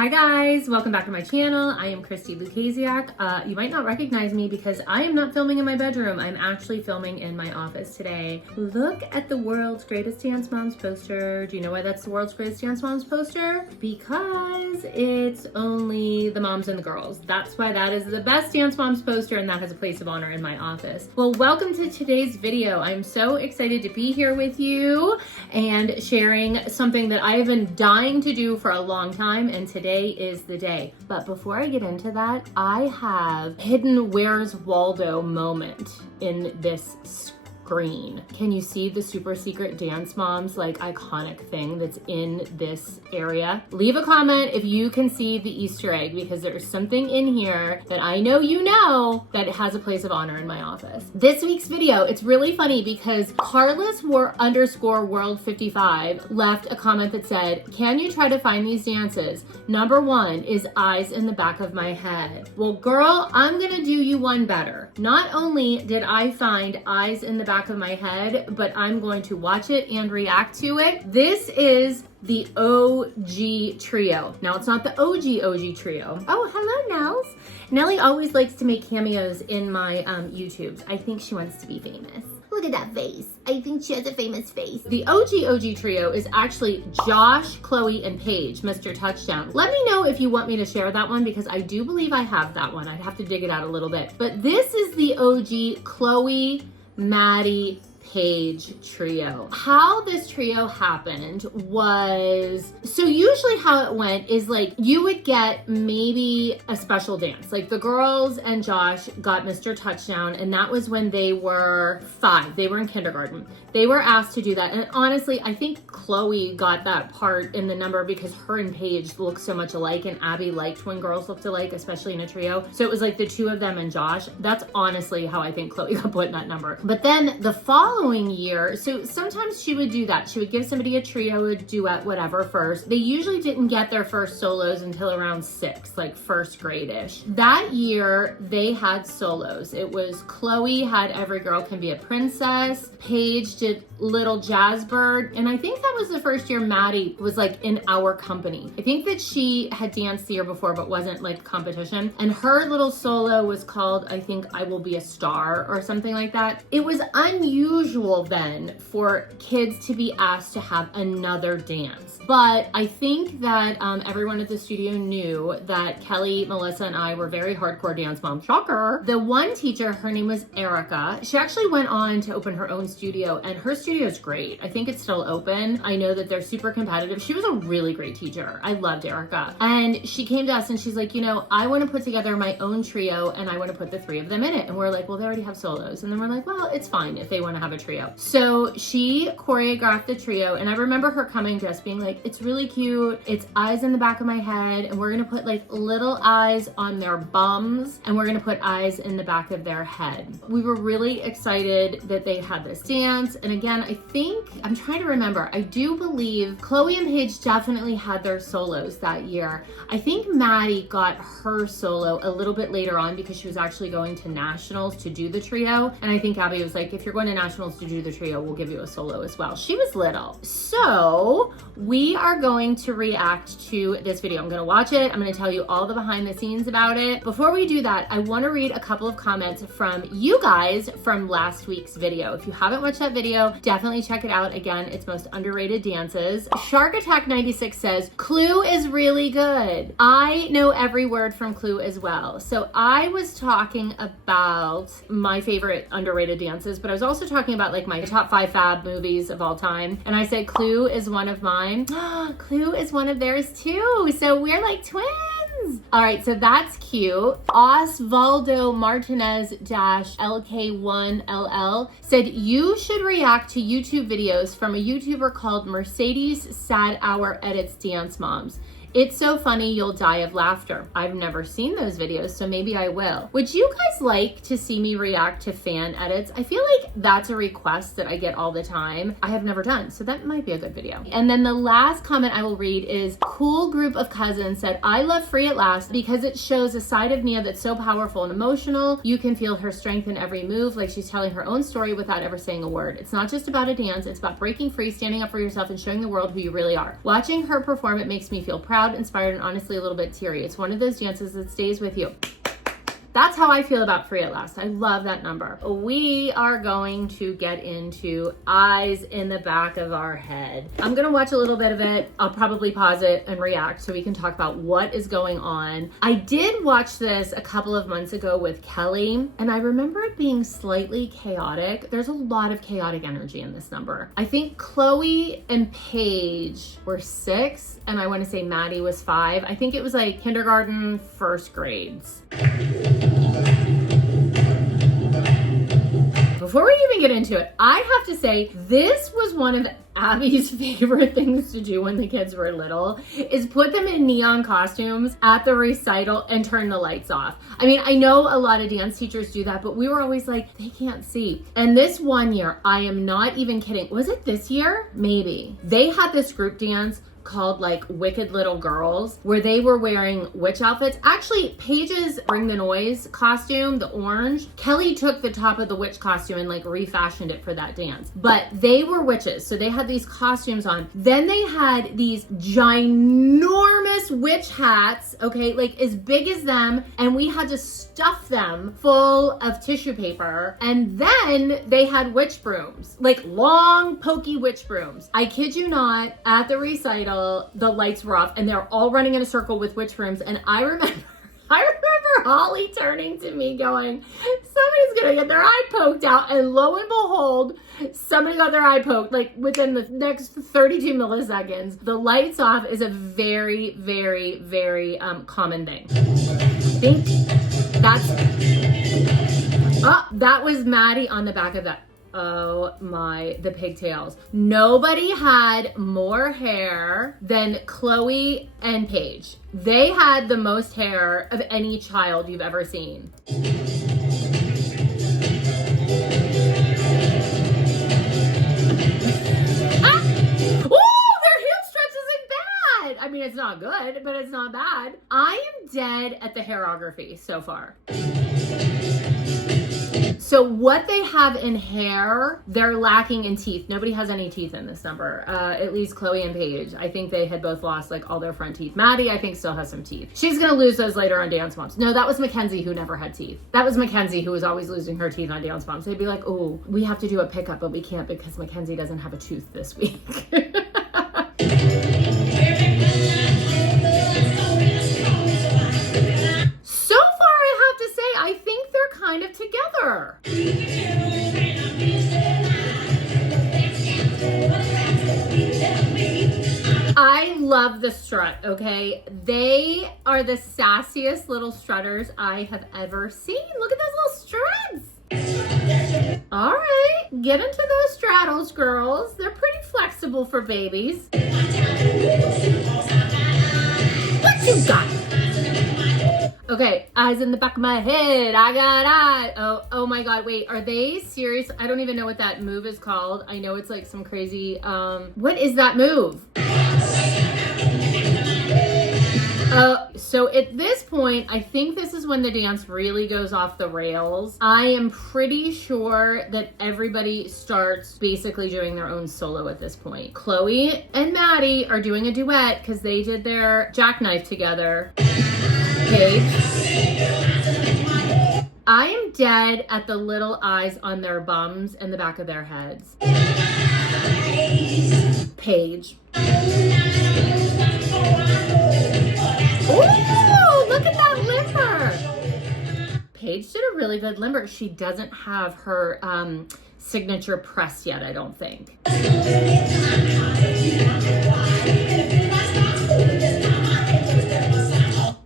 Hi guys, welcome back to my channel. I am Christi Lukasiak. You might not recognize me because I am not filming in my bedroom. I'm actually filming in my office today. Look at the world's greatest dance moms poster. Do you know why that's the world's greatest dance moms poster? Because it's only the moms and the girls. That's why that is the best dance moms poster, and that has a place of honor in my office. Well, welcome to today's video. I'm so excited to be here with you and sharing something that I have been dying to do for a long time, and today is the day. But before I get into that, I have hidden Where's Waldo moment in this screen. Can you see the super secret dance moms like iconic thing that's in this area? Leave a comment if you can see the Easter egg, because there's something in here that I know you know that it has a place of honor in my office. This week's video, it's really funny because Carlos_world55 left a comment that said, can you try to find these dances? Number one is eyes in the back of my head. Well, girl, I'm gonna do you one better. Not only did I find eyes in the back of my head, but I'm going to watch it and react to it. This is the OG trio. Now, it's not the OG trio. Oh, hello, Nels. Nellie always likes to make cameos in my YouTubes. I think she wants to be famous. Look at that face. I think she has a famous face. The OG trio is actually Josh, Chloe, and Paige, Mr. Touchdown. Let me know if you want me to share that one, because I do believe I have that one. I'd have to dig it out a little bit. But this is the OG Chloe, Maddie, Paige trio. How this trio happened was, so usually how it went is like you would get maybe a special dance. Like the girls and Josh got Mr. Touchdown, and that was when they were 5. They were in kindergarten. They were asked to do that. And honestly, I think Chloe got that part in the number because her and Paige look so much alike, and Abby liked when girls looked alike, especially in a trio. So it was like the two of them and Josh. That's honestly how I think Chloe got put in that number. But then the following year, so sometimes she would do that. She would give somebody a trio, a duet, whatever first. They usually didn't get their first solos until around 6, like first grade-ish. That year, they had solos. It was Chloe had Every Girl Can Be a Princess. Paige did Little Jazz Bird. And I think that was the first year Maddie was like in our company. I think that she had danced the year before, but wasn't like competition. And her little solo was called, I think, I Will Be a Star or something like that. It was unusual then for kids to be asked to have another dance. But I think that everyone at the studio knew that Kelly, Melissa, and I were very hardcore dance moms. Shocker. The one teacher, her name was Erica. She actually went on to open her own studio, and her studio is great. I think it's still open. I know that they're super competitive. She was a really great teacher. I loved Erica. And she came to us and she's like, you know, I want to put together my own trio and I want to put the 3 of them in it. And we're like, well, they already have solos. And then we're like, well, it's fine if they want to have a trio. So she choreographed the trio, and I remember her coming to us being like, it's really cute. It's eyes in the back of my head, and we're gonna put like little eyes on their bums, and we're gonna put eyes in the back of their head. We were really excited that they had this dance. And again, I think, I'm trying to remember, I do believe Chloe and Paige definitely had their solos that year. I think Maddie got her solo a little bit later on because she was actually going to nationals to do the trio. And I think Abby was like, if you're going to nationals to do the trio, we'll give you a solo as well. She was little. So we are going to react to this video. I'm going to watch it. I'm going to tell you all the behind the scenes about it. Before we do that, I want to read a couple of comments from you guys from last week's video. If you haven't watched that video, definitely check it out. Again, it's most underrated dances. Shark Attack 96 says, Clue is really good. I know every word from Clue as well. So I was talking about my favorite underrated dances, but I was also talking about like my top 5 fab movies of all time. And I said Clue is one of mine. Clue is one of theirs too. So we're like twins. All right, so that's cute. Osvaldo Martinez-LK1LL said, you should react to YouTube videos from a YouTuber called Mercedes Sad Hour Edits Dance Moms. It's so funny, you'll die of laughter. I've never seen those videos, so maybe I will. Would you guys like to see me react to fan edits? I feel like that's a request that I get all the time. I have never done, so that might be a good video. And then the last comment I will read is Cool Group of Cousins said, I love Free at Last because it shows a side of Nia that's so powerful and emotional. You can feel her strength in every move, like she's telling her own story without ever saying a word. It's not just about a dance, it's about breaking free, standing up for yourself, and showing the world who you really are. Watching her perform, it makes me feel proud proud, inspired, and honestly a little bit teary. It's one of those dances that stays with you. That's how I feel about Free at Last. I love that number. We are going to get into eyes in the back of our head. I'm gonna watch a little bit of it. I'll probably pause it and react so we can talk about what is going on. I did watch this a couple of months ago with Kelly, and I remember it being slightly chaotic. There's a lot of chaotic energy in this number. I think Chloe and Paige were 6, and I wanna say Maddie was 5. I think it was like kindergarten, first grades. Before we even get into it, I have to say this was one of Abby's favorite things to do when the kids were little, is put them in neon costumes at the recital and turn the lights off. I mean, I know a lot of dance teachers do that, but we were always like, they can't see. And this one year, I am not even kidding. Was it this year? Maybe. They had this group dance called like Wicked Little Girls, where they were wearing witch outfits. Actually, Paige's Bring the Noise costume, the orange, Kelly took the top of the witch costume and like refashioned it for that dance. But they were witches, so they had these costumes on. Then they had these ginormous witch hats, okay, like as big as them, and we had to stuff them full of tissue paper. And then they had witch brooms, like long, pokey witch brooms. I kid you not, at the recital, the lights were off and they're all running in a circle with witch brooms. And I remember Holly turning to me going, somebody's gonna get their eye poked out. And lo and behold, somebody got their eye poked like within the next 32 milliseconds. The lights off is a very, very, very common thing. I think that was Maddie on the back of that. Oh my, the pigtails. Nobody had more hair than Chloe and Paige. They had the most hair of any child you've ever seen. I mean, it's not good, but it's not bad. I am dead at the hairography so far. So what they have in hair, they're lacking in teeth. Nobody has any teeth in this number, at least Chloe and Paige. I think they had both lost like all their front teeth. Maddie, I think, still has some teeth. She's gonna lose those later on Dance Moms. No, that was Mackenzie who never had teeth. That was Mackenzie who was always losing her teeth on Dance Moms. They'd be like, oh, we have to do a pickup, but we can't because Mackenzie doesn't have a tooth this week. So far, I have to say, I think they're kind of together. I love the strut, okay? They are the sassiest little strutters I have ever seen. Look at those little struts. All right, get into those straddles, girls. They're pretty flexible for babies. What you got? Okay, eyes in the back of my head. I got eyes. Oh my God, wait, are they serious? I don't even know what that move is called. I know it's like some crazy, what is that move? So at this point, I think this is when the dance really goes off the rails. I am pretty sure that everybody starts basically doing their own solo at this point. Chloe and Maddie are doing a duet because they did their jackknife together. Paige. I am dead at the little eyes on their bums and the back of their heads. Paige. Ooh, look at that limber. Paige did a really good limber. She doesn't have her signature press yet, I don't think.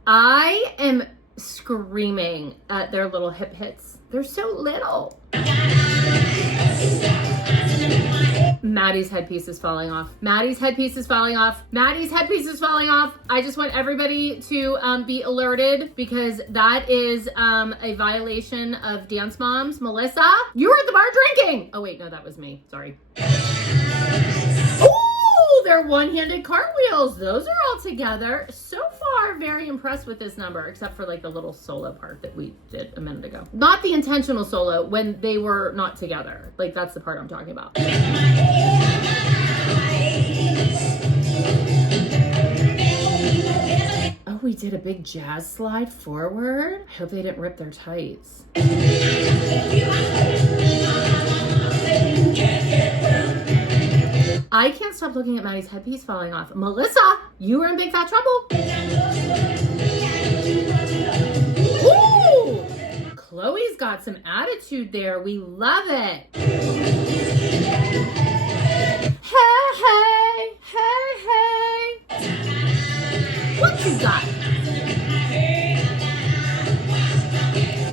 I am screaming at their little hip hits. They're so little. Maddie's headpiece is falling off. Maddie's headpiece is falling off. Maddie's headpiece is falling off. I just want everybody to be alerted because that is a violation of Dance Moms. Melissa, you were at the bar drinking. Oh wait, no, that was me. Sorry. Ooh, they're one-handed cartwheels. Those are all together. So far, very impressed with this number, except for like the little solo part that we did a minute ago. Not the intentional solo when they were not together. Like that's the part I'm talking about. we did a big jazz slide forward. I hope they didn't rip their tights. I can't stop looking at Maddie's headpiece falling off. Melissa, you were in big fat trouble. Ooh! Chloe's got some attitude there. We love it. Hey, hey, hey, hey. What you got?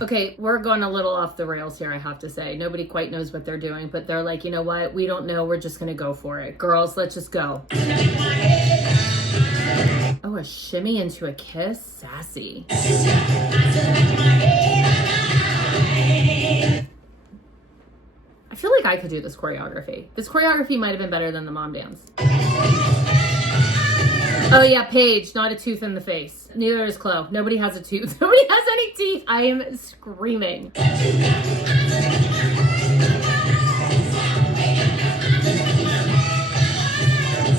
Okay, we're going a little off the rails here, I have to say. Nobody quite knows what they're doing, but they're like, you know what? We don't know. We're just going to go for it. Girls, let's just go. Oh, a shimmy into a kiss? Sassy. I feel like I could do this choreography. This choreography might have been better than the mom dance. Oh yeah, Paige, not a tooth in the face. Neither is Chloe. Nobody has a tooth. Nobody has any teeth. I am screaming.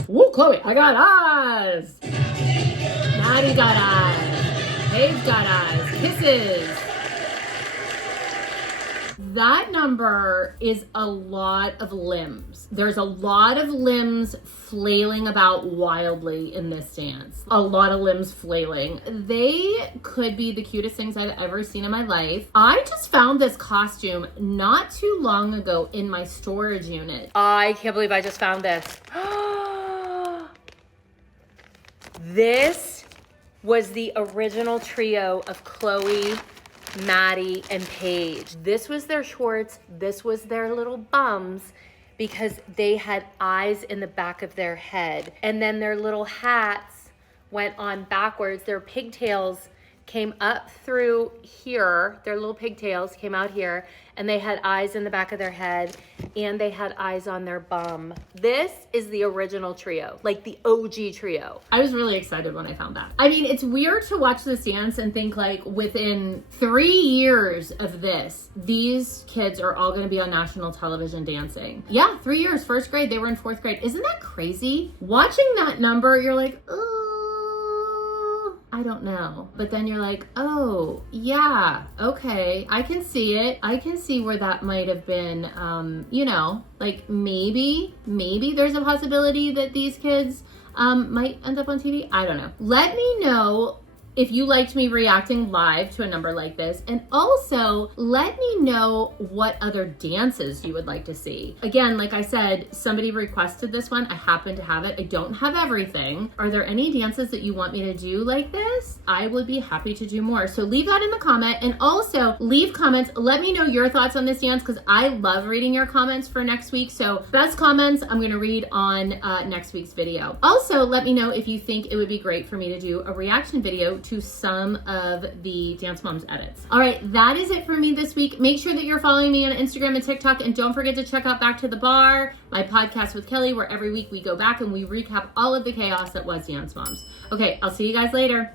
Woo, Chloe, I got eyes. Maddie got eyes. Paige got eyes. Kisses. That number is a lot of limbs. There's a lot of limbs flailing about wildly in this dance. A lot of limbs flailing. They could be the cutest things I've ever seen in my life. I just found this costume not too long ago in my storage unit. I can't believe I just found this. This was the original trio of Chloe, Maddie, and Paige. This was their shorts. This was their little bums because they had eyes in the back of their head. And then their little hats went on backwards. Their pigtails came up through here. Their little pigtails came out here, and they had eyes in the back of their head, and they had eyes on their bum. This is the original trio, like the OG trio. I was really excited when I found that. I mean, it's weird to watch this dance and think like within 3 years of this, these kids are all gonna be on national television dancing. Yeah, 3 years, first grade, they were in 4th grade. Isn't that crazy? Watching that number, you're like, oh, I don't know. But then you're like, oh, yeah, okay, I can see it. I can see where that might have been, you know, like maybe there's a possibility that these kids might end up on TV. I don't know. Let me know if you liked me reacting live to a number like this, and also let me know what other dances you would like to see. Again, like I said, somebody requested this one. I happen to have it. I don't have everything. Are there any dances that you want me to do like this? I would be happy to do more. So leave that in the comment, and also leave comments. Let me know your thoughts on this dance because I love reading your comments for next week. So best comments I'm gonna read on next week's video. Also, let me know if you think it would be great for me to do a reaction video to some of the Dance Moms edits. All right, that is it for me this week. Make sure that you're following me on Instagram and TikTok, and don't forget to check out Back to the Bar, my podcast with Kelly, where every week we go back and we recap all of the chaos that was Dance Moms. Okay, I'll see you guys later.